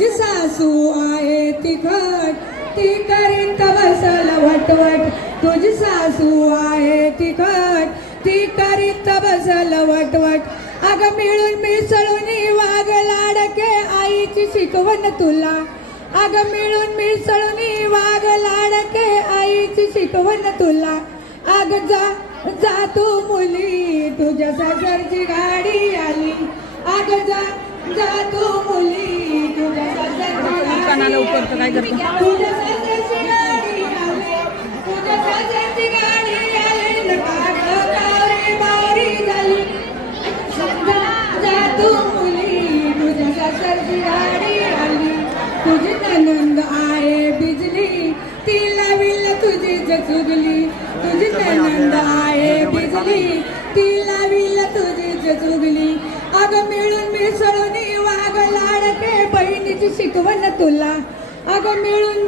तुझी सासू आहे तिखट ती करीत बसल वटवट तुझी सासू आहे तिखट ती करीत बसल वटवट अगं मिळून मिसळून वाग लाडके आईची शिकवण तुला अगं मिळून मिसळून वाग लाडके आईची शिकवण तुला अग जा जा तू मुली तुझ्या सासरची गाडी आली अग जा जा तू मुली तुझ्या सासरची तुझ्या सासरची गाडी आली तुझ्या सासरची गाडी आली नकारे बारी झाली जा जा तू मुली तुझ्या सासरची गाडी आली तुझी ननंद आहे बिजली तिला विल तुझी चुगली तुझी ननंद आहे बिजली तिला विल तुझी चुगली अगं मिळून मिसळून वाग लाडके बहिणीची शिकवण तुला अगं मिळून